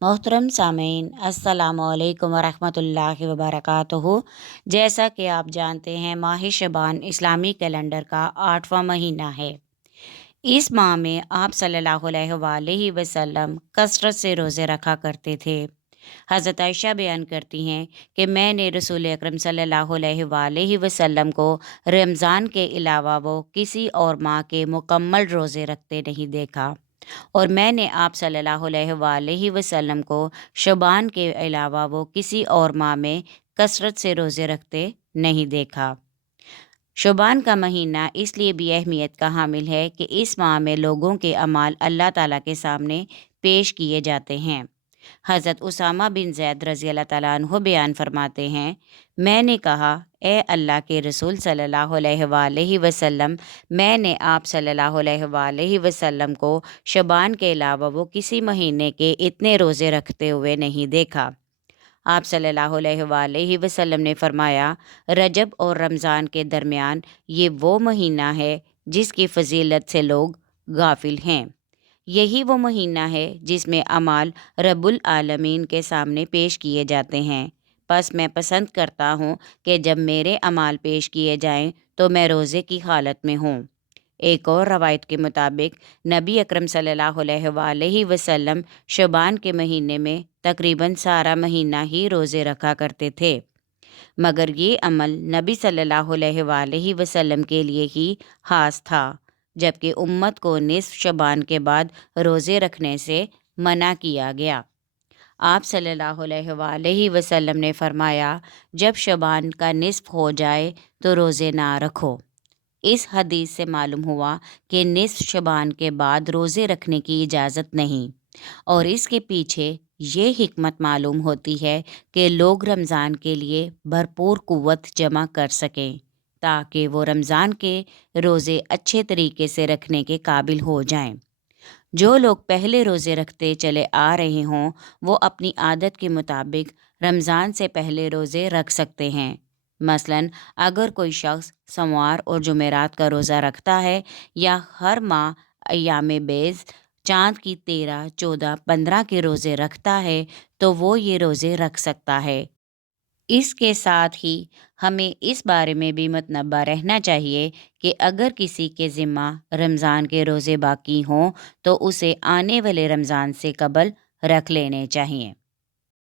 मोहतरम सामीन अस्सलामु अलैकुम वरहमतुल्लाहि वबरकातुहू। जैसा कि आप जानते हैं, माह शबान इस्लामी कैलेंडर का 8वां महीना है। इस माह में आप सल्लल्लाहु अलैहि वसल्लम कसरत से रोज़े रखा करते थे। हज़रत आयशा बयान करती हैं कि मैंने रसूल अकरम सल्लल्लाहु अलैहि वसल्लम को रमज़ान के अलावा वो किसी और माह के मुकम्मल रोज़े रखते नहीं देखा, और मैंने आप सल्लल्लाहु अलैहि वसल्लम को शबान के अलावा वो किसी और माह में कसरत से रोज़े रखते नहीं देखा। शबान का महीना इसलिए भी अहमियत का हामिल है कि इस माह में लोगों के अमाल अल्लाह ताला के सामने पेश किए जाते हैं। हज़रत उसामा बिन ज़ैद रज़ी अल्लाह ताला अन्हु बयान फरमाते हैं, मैंने कहा, ए अल्लाह के रसूल सल्लल्लाहु अलैहि वसल्लम, मैंने आप सल्लल्लाहु अलैहि वसल्लम को शबान के अलावा वो किसी महीने के इतने रोज़े रखते हुए नहीं देखा। आप सल्लल्लाहु अलैहि वसल्लम ने फरमाया, रजब और रमज़ान के दरमियान ये वो महीना है जिसकी फ़जीलत से लोग गाफिल हैं। यही वो महीना है जिसमें अमाल रब्बुल आलमीन के सामने पेश किए जाते हैं। बस मैं पसंद करता हूँ कि जब मेरे अमाल पेश किए जाएं तो मैं रोज़े की हालत में हूँ। एक और रवायत के मुताबिक नबी अकरम सल्लल्लाहु अलैहि वसल्लम शबान के महीने में तकरीबन सारा महीना ही रोज़े रखा करते थे, मगर ये अमल नबी सल्लल्लाहु अलैहि वसल्लम के लिए ही खास था, जबकि उम्मत को निस्फ शबान के बाद रोज़े रखने से मना किया गया। आप सल्लल्लाहु अलैहि वसल्लम ने फरमाया, जब शबान का निस्फ हो जाए तो रोज़े ना रखो। इस हदीस से मालूम हुआ कि निस्फ शबान के बाद रोज़े रखने की इजाज़त नहीं, और इसके पीछे ये हिकमत मालूम होती है कि लोग रमज़ान के लिए भरपूर कुव्वत जमा कर सकें, ताकि वो रमज़ान के रोज़े अच्छे तरीके से रखने के काबिल हो जाएं। जो लोग पहले रोज़े रखते चले आ रहे हों, वो अपनी आदत के मुताबिक रमज़ान से पहले रोज़े रख सकते हैं। मसलन, अगर कोई शख्स सोमवार और जुमेरात का रोज़ा रखता है, या हर माह अय्याम बेज़ चाँद की 13, 14, 15 के रोज़े रखता है, तो वो ये रोज़े रख सकता है। इसके साथ ही हमें इस बारे में भी मुतनब्बा रहना चाहिए कि अगर किसी के ज़िम्मा रमज़ान के रोज़े बाकी हों, तो उसे आने वाले रमज़ान से कबल रख लेने चाहिए।